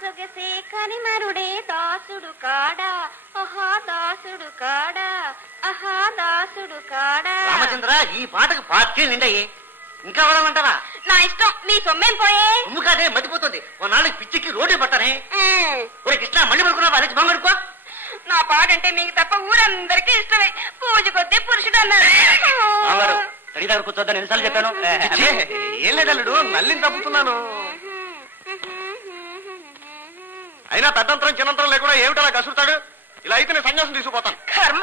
సొగసే కనిమరుడే దాసుడు కాడా ఆహా దాసుడు కాడా ఆహా దాసుడు కాడా. రామచంద్ర, ఈ పాటకు పార్టీ నిండయి, ఇంకా వదలమంటారా? నా ఇష్టం, మీ సొమ్మేం పోయే. ఉమ్ము కాదే, మతిపోతుంది. నాలుగు పిచ్చికి రోడ్డు పట్టనే. ఒరే కృష్ణ, మళ్ళీ పడుకున్నావా? అలసి బాగుడుకో. నా పాటంటే మీకు తప్ప ఊరందరికీ ఇష్టమే. పూజకొద్దే పురుషుడు అన్నారు. తడి దగ్గర కూర్చోద్దని ఎన్నిసార్లు చెప్పాను. ఏం లేదల్లుడు, నల్లిని తప్పుతున్నాను. అయినా పెద్దంతరం చిన్నంతరం లేకుండా ఏమిటలా కసురుతాడు? ఇలా అయితే నేను సన్యాసం తీసుకుపోతాను. కర్మ.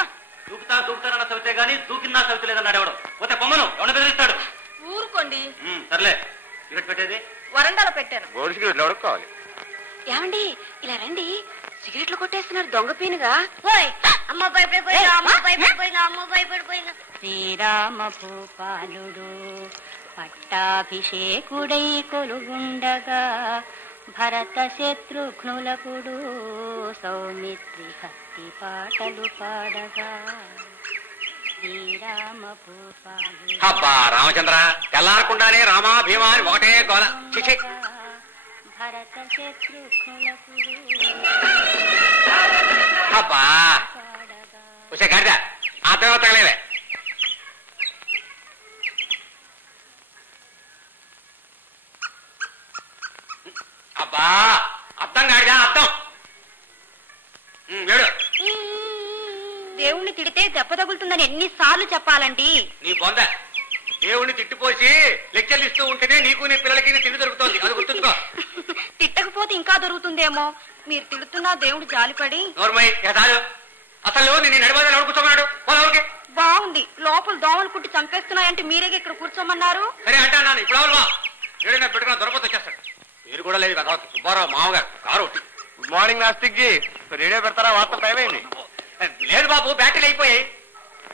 దూకుతానన్న చదివితే గానీ దూకిందా చదివితే లేదన్నాడు ఎవడు. పోతే పొమ్మను ఎవడ బెదిరిస్తాడు. ఊరుకోండి. సర్లే, సిగరెట్ పెట్టేది వరండాలో పెట్టాను. బోడి సిగరెట్లు ఎవరికి కావాలి? ఏమండి ఇలా రండి, సిగరెట్లు కొట్టేస్తున్నారు దొంగ పీనుగా. శ్రీరామ భూపాలుడు పట్టాభిషేకుడై కొలుగుండగా భరత శత్రుఘ్నులకుడు సౌమిత్రి భక్తి పాటలు పాడగా. శ్రీరామ భూపాలుడు. అబ్బా రామచంద్ర, తెల్లారకుండానే రామా భీమా అని ఒకటే గోల. భరత శత్రుఘ్నులకుడు అబ్బా ఉసే గాడిద, ఆ తర్వాత తగలేవే. అబ్బా అర్థం గాడిదా, అర్థం. దేవుణ్ణి తిడితే దెబ్బ తగులుతుందని ఎన్నిసార్లు చెప్పాలండి? నీ బొంద, దేవుణ్ణి తిట్టిపోసి లెక్చర్లు ఇస్తూ ఉంటేనే నీకు నీ పిల్లలకి తిండి దొరుకుతుంది. అది గుర్తుంచుకో. తిట్టకపోతే ఇంకా దొరుకుతుందేమో. మీరు తిడుతున్నా దేవుడు జాలిపడి. నోర్మయ్య యథాలు, అసలు నేను నడిపోతే ఎవరు కూర్చోమన్నాడు? పోలవరికి బాగుంది. లోపల దోమలు కుట్టి చంపేస్తున్నాయంటే మీరే ఇక్కడ కూర్చోమన్నారు. సరే అంటాను. ఇప్పుడు ఎవరు ఏడైనా పెట్టుకున్న దొరకత వచ్చేస్తాడు. మీరు కూడా లేదు కదా సుబ్బారావు మామగారు కారు. Good morning Nastik ji, radio పెడతారా? వార్తలు టైం అయింది. లేదు బాబు, బ్యాటరీలు అయిపోయాయి.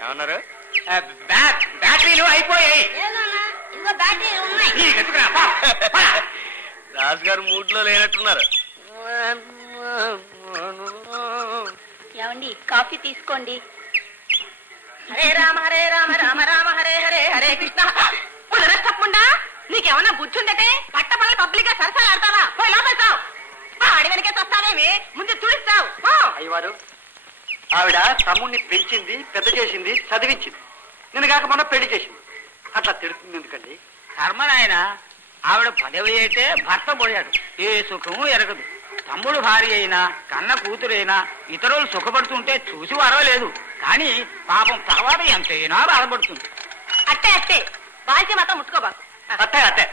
ఏమన్నారు? బ్యాటరీలు అయిపోయాయి. రాజు గారు మూడ్ లో లేనట్టున్నారు. ఏమండి కాఫీ తీసుకోండి. హరే రామ రామ రామ హరే హరే హరే కృష్ణ. తప్పకుండా నీకేమన్నా బుద్ధి ఉందటే? పట్టపల్లి పబ్లిక్ గా సరసాలు ఆడతావా? పోయి లోపలిస్తావు. ఆడి వెనకే వస్తావేమి, ముందు చూడిస్తావు. అయ్యవారు, ఆవిడ తమ్ముడిని పెంచింది, పెద్ద చేసింది, చదివించింది. నేను కాక మొన్న పెళ్లి చేసింది. అట్లా తిడుతుంది ఎందుకండి? కర్మనాయన, ఆవిడ పదవి అయితే భర్త పోయాడు, ఏ సుఖము ఎరగదు. తమ్ముడు భార్య అయినా కన్న కూతురైనా ఇతరులు సుఖపడుతుంటే చూసి వరవలేదు. కానీ పాపం తర్వాత ఎంతైనా బాధపడుతుంది. అట్టే అట్టే బాధ్య మాత్రం ముట్టుకోబాకు. అట్టే అట్టే.